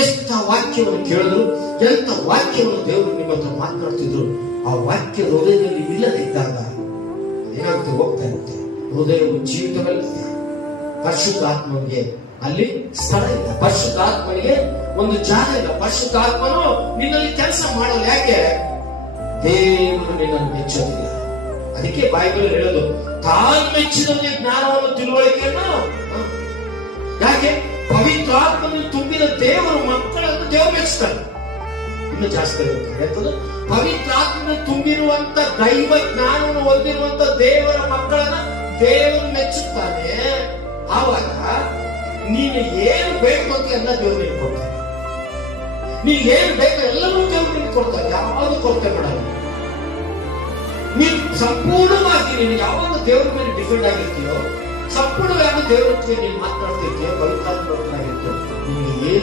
ಎಷ್ಟು ವಾಕ್ಯವನ್ನು ಕೇಳಿದ್ರು, ಎಂತ ವಾಕ್ಯವನ್ನು ದೇವರು ನಿಮ್ಮ ಹತ್ರ ಮಾತನಾಡ್ತಿದ್ರು, ಆ ವಾಕ್ಯ ಹೃದಯದಲ್ಲಿ ಇಲ್ಲದಿದ್ದಾಗ ಏನಾಗುತ್ತೆ, ಹೋಗ್ತಾ ಇರುತ್ತೆ. ಹೃದಯವು ಜೀವಿತವಲ್ಲದೆ ಪರಿಶುದ್ಧಾತ್ಮನಿಗೆ ಅಲ್ಲಿ ಸ್ಥಳ ಇಲ್ಲ, ಪರಿಶುದ್ಧಾತ್ಮನಿಗೆ ಒಂದು ಜಾಗ ಇಲ್ಲ. ಪರಿಶುದ್ಧಾತ್ಮನು ನಿನ್ನಲ್ಲಿ ಕೆಲಸ ಮಾಡಲ್ಲ. ಯಾಕೆ? ದೇವರು ನಿನ್ನನ್ನು ಮೆಚ್ಚೋದಿಲ್ಲ. ಅದಕ್ಕೆ ಬೈಬಲ್ ಹೇಳೋದು, ತಾನು ಮೆಚ್ಚಿದಲ್ಲಿ ಜ್ಞಾನವನ್ನು ತಿಳುವಳಿಕೆಯನ್ನು. ಯಾಕೆ? ಪವಿತ್ರಾತ್ಮನ ತುಂಬಿದ ದೇವರು ಮಕ್ಕಳನ್ನು ದೇವರು ಮೆಚ್ಚುತ್ತಾರೆ. ಇನ್ನು ಜಾಸ್ತಿ ಹೇಳ್ತದೆ, ಪವಿತ್ರಾತ್ಮನ ತುಂಬಿರುವಂತ ದೈವ ಜ್ಞಾನವನ್ನು ಹೊಂದಿರುವಂತ ದೇವರ ಮಕ್ಕಳನ್ನ ದೇವರು ಮೆಚ್ಚುತ್ತಾನೆ. ಆವಾಗ ನೀನು ಏನು ಬೇಕು ಅಂತ ಎಲ್ಲ ದೇವರು ನಿನಗೆ ಕೊಡ್ತಾನೆ. ನೀನು ಏನು ಬೇಕೋ ಎಲ್ಲವೂ ದೇವರು ನಿನಗೆ ಕೊಡ್ತಾನೆ. ಯಾವುದು ಕೊರತೆ ಮಾಡಲ್ಲ. ನೀನು ಸಂಪೂರ್ಣವಾಗಿ ನೀನು ಯಾವಾಗ ದೇವರ ಮೇಲೆ ಡಿಪೆಂಡ್ ಆಗಿರ್ತೀಯೋ, ಸಂಪೂರ್ಣವಾಗಿ ದೇವರ ಜೊತೆ ನೀನು ಮಾತನಾಡ್ತಿರ್ತೀಯೋ, ಪವಿತ್ರಾತ್ಮ ಆಗಿರ್ತೀಯೋ, ನಿನಗೆ